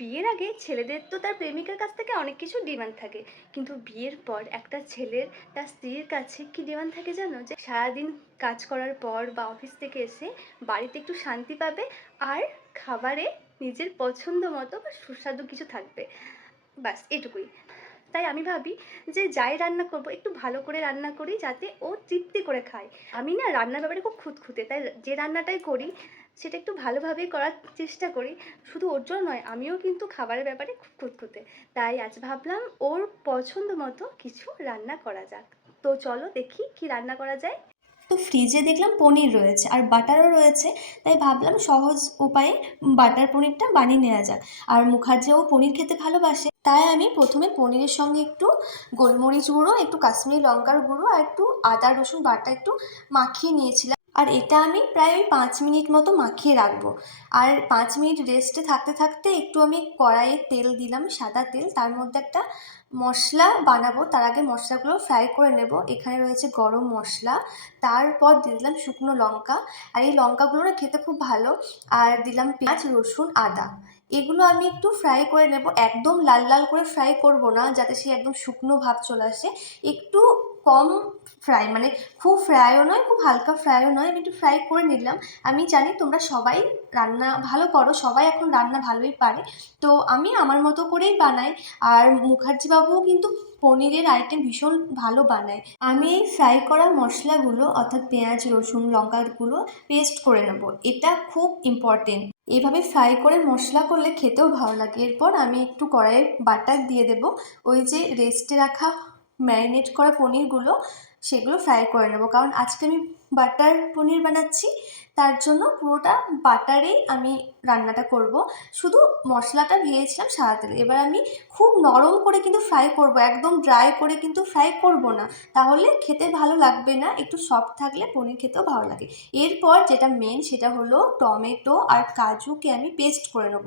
বিয়ের আগে ছেলেদের তো তার প্রেমিকার কাছ থেকে অনেক কিছু ডিমান্ড থাকে, কিন্তু বিয়ের পর একটা ছেলের তার স্ত্রীর কাছে কি ডিমান্ড থাকে জানো? যে সারাদিন কাজ করার পর বা অফিস থেকে এসে বাড়িতে একটু শান্তি পাবে, আর খাবারে নিজের পছন্দ মতো বা সুস্বাদু কিছু থাকবে, ব্যাস এটুকুই। তাই আমি ভাবি যে যাই রান্না করব একটু ভালো করে রান্না করি, যাতে ও তৃপ্তি করে খায়। আমি না রান্নার ব্যাপারে খুব খুঁতখুঁতে, তাই যে রান্নাটাই করি সেটা একটু ভালোভাবেই করার চেষ্টা করি। শুধু ওর জন্য নয়, আমিও কিন্তু খাবারের ব্যাপারে খুব খুঁতখুঁতে। তাই আজ ভাবলাম ওর পছন্দ মতো কিছু রান্না করা যাক। তো চলো দেখি কি রান্না করা যায়। তো ফ্রিজে দেখলাম পনির রয়েছে আর বাটারও রয়েছে। তাই ভাবলাম সহজ উপায়ে বাটার পনিরটা বানিয়ে নেওয়া যাক। আর মুখার্জিও পনির খেতে ভালোবাসে, তাই আমি প্রথমে পনিরের সঙ্গে একটু গোলমরিচ গুঁড়ো, একটু কাশ্মীরি লঙ্কার গুঁড়ো আর একটু আদা রসুন বাটা একটু মাখিয়ে নিয়েছিলাম। আর এটা আমি প্রায় ওই 5 মিনিট মতো মাখিয়ে রাখবো। আর 5 মিনিট রেস্টে থাকতে থাকতে একটু আমি কড়াইয়ে তেল দিলাম, সাদা তেল। তার মধ্যে একটা মশলা বানাবো, তার আগে মশলাগুলো ফ্রাই করে নেব। এখানে রয়েছে গরম মশলা, তারপর দিয়ে দিলাম শুকনো লঙ্কা। আর এই লঙ্কাগুলো না খেতে খুব ভালো। আর দিলাম পেঁয়াজ রসুন আদা। এগুলো আমি একটু ফ্রাই করে নেব, একদম লাল লাল করে ফ্রাই করব না, যাতে সে একদম শুকনো ভাব চলে আসে। একটু কম ফ্রাই, মানে খুব ফ্রাইও নয় খুব হালকা ফ্রাইও নয়, আমি একটু ফ্রাই করে নিলাম। আমি জানি তোমরা সবাই রান্না ভালো করো, সবাই এখন রান্না ভালোই পারে। তো আমি আমার মতো করেই বানাই। আর মুখার্জি বাবুও কিন্তু পনিরের আইটেম ভীষণ ভালো বানায়। আমি এই ফ্রাই করা মশলাগুলো অর্থাৎ পেঁয়াজ রসুন লঙ্কাগুলো পেস্ট করে নেব, এটা খুব ইম্পর্টেন্ট। এভাবে ফ্রাই করে মশলা করলে খেতেও ভালো লাগে। এরপর আমি একটু কড়াইয়ে বাটার দিয়ে দেব। ওই যে রেস্টে রাখা ম্যারিনেট করা পনিরগুলো, সেগুলো ফ্রাই করে নেব, কারণ আজকে আমি বাটার পনির বানাচ্ছি। তার জন্য পুরোটা বাটারেই আমি রান্নাটা করব। শুধু মশলাটা ভেজেছিলাম সাদা তেলে। এবার আমি খুব নরম করে কিন্তু ফ্রাই করব, একদম ড্রাই করে কিন্তু ফ্রাই করব না, তাহলে খেতে ভালো লাগবে না। একটু সফট থাকলে পনির খেতেও ভালো লাগে। এরপর যেটা মেন সেটা হলো টমেটো আর কাজুকে আমি পেস্ট করে নেব।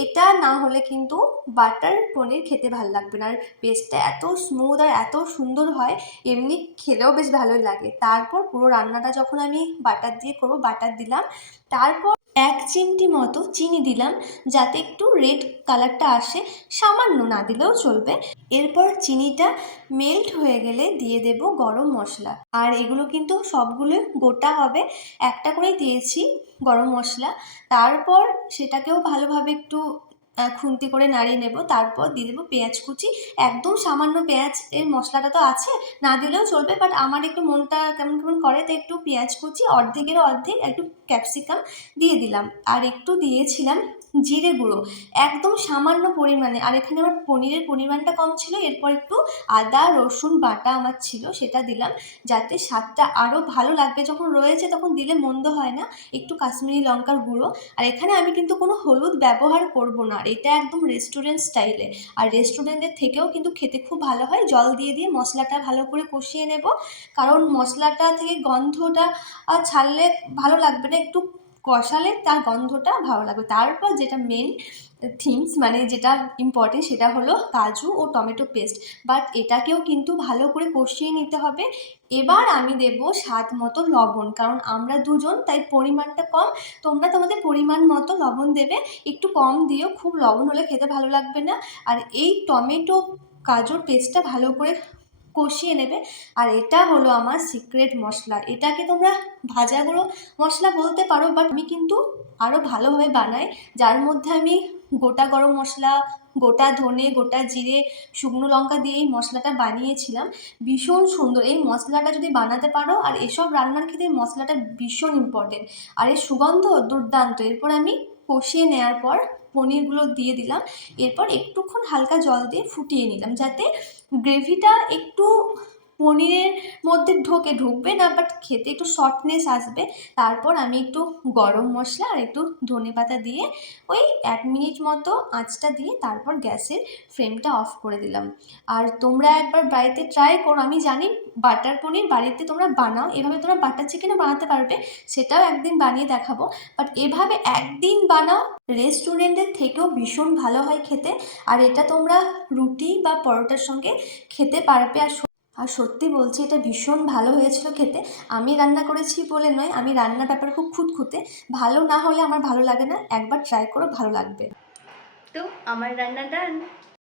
এটা না হলে কিন্তু বাটার পনির খেতে ভালো লাগবে না। আর পেস্টটা এত স্মুথ আর এত সুন্দর হয়, এমনি খেলেও বেশ ভালোই লাগে। তারপর পুরো রান্নাটা যখন আমি বাটার দিয়ে করব, বাটার দিলাম। তারপর 1 চিমটি মতো চিনি দিলাম, যাতে একটু রেড কালারটা আসে। সামান্য, না দিলেও চলবে। এরপর চিনিটা মেল্ট হয়ে গেলে দিয়ে দেব গরম মশলা। আর এগুলো কিন্তু সবগুলো গোটা হবে, একটা করেই দিয়েছি গরম মশলা। তারপর সেটাকেও ভালোভাবে একটু খুন্তি করে নাড়িয়ে নেব। তারপর দিয়ে দেবো পেঁয়াজ কুচি, একদম সামান্য। পেঁয়াজ এর মশলাটা তো আছে, না দিলেও চলবে, বাট আমার একটু মনটা কেমন কেমন করে, তাই একটু পেঁয়াজ কুচি অর্ধেকের অর্ধেক, একটু ক্যাপসিকাম দিয়ে দিলাম। আর একটু দিয়েছিলাম জিরে গুঁড়ো, একদম সামান্য পরিমাণে। আর এখানে আমার পনিরের পরিমাণটা কম ছিল, এরপর একটু আদা রসুন বাটা আমার ছিল, সেটা দিলাম, যাতে স্বাদটা আরও ভালো লাগবে। যখন রয়েছে তখন দিলে মন্দ হয় না। একটু কাশ্মীরি লঙ্কার গুঁড়ো। আর এখানে আমি কিন্তু কোনো হলুদ ব্যবহার করব না, এটা একদম রেস্টুরেন্ট স্টাইলে। আর রেস্টুরেন্টের থেকেও কিন্তু খেতে খুব ভালো হয়। জল দিয়ে দিয়ে মশলাটা ভালো করে কষিয়ে নেব, কারণ মশলাটা থেকে গন্ধটা ছাড়লে ভালো লাগবে না, একটু কষালে তার গন্ধটা ভালো লাগবে। তারপর যেটা মেন থিংস, মানে যেটা ইম্পর্টেন্ট, সেটা হলো কাজু ও টমেটো পেস্ট। বাট এটাকেও কিন্তু ভালো করে কষিয়ে নিতে হবে। এবার আমি দেব স্বাদ মতো লবণ, কারণ আমরা দুজন তাই পরিমাণটা কম। তোমরা তোমাদের পরিমাণ মতো লবণ দেবে, একটু কম দিও, খুব লবণ হলে খেতে ভালো লাগবে না। আর এই টমেটো কাজুর পেস্টটা ভালো করে কষিয়ে নেবে। আর এটা হলো আমার সিক্রেট মশলা, এটাকে তোমরা ভাজা গুঁড়ো মশলা বলতে পারো, বাট আমি কিন্তু আরও ভালোভাবে বানাই, যার মধ্যে আমি গোটা গরম মশলা, গোটা ধনে, গোটা জিরে, শুকনো লঙ্কা দিয়ে এই মশলাটা বানিয়েছিলাম। ভীষণ সুন্দর এই মশলাটা যদি বানাতে পারো। আর এসব রান্নার ক্ষেত্রে এই মশলাটা ভীষণ ইম্পর্টেন্ট। আর এর সুগন্ধ দুর্দান্ত। এরপর আমি কষিয়ে নেওয়ার পর পনিরগুলো দিয়ে দিলাম। এরপর একটুক্ষণ হালকা জল দিয়ে ফুটিয়ে নিলাম, যাতে গ্রেভিটা একটু পনিরের মধ্যে ঢুকবে না, বাট খেতে একটু সফটনেস আসবে। তারপর আমি একটু গরম মশলা আর একটু ধনেপাতা দিয়ে ওই 1 মিনিট মতো আঁচটা দিয়ে তারপর গ্যাসের ফ্লেমটা অফ করে দিলাম। আর তোমরা একবার বাড়িতে ট্রাই করো। আমি জানি বাটার পনির বাড়িতে তোমরা বানাও, এভাবে তোমরা বাটার চিকেনও বানাতে পারবে, সেটাও একদিন বানিয়ে দেখাবো। বাট এভাবে একদিন বানাও, রেস্টুরেন্টের থেকেও ভীষণ ভালো হয় খেতে। আর এটা তোমরা রুটি বা পরোটার সঙ্গে খেতে পারবে। আর সত্যি বলছি, এটা ভীষণ ভালো হয়েছিল খেতে। আমি রান্না করেছি বলে নয়, আমি রান্নার ব্যাপারে খুব খুঁতখুঁতে। ভালো না হলে আমার ভালো লাগে না, একবার ট্রাই করো, ভালো লাগবে। তো আমার রান্না ডান।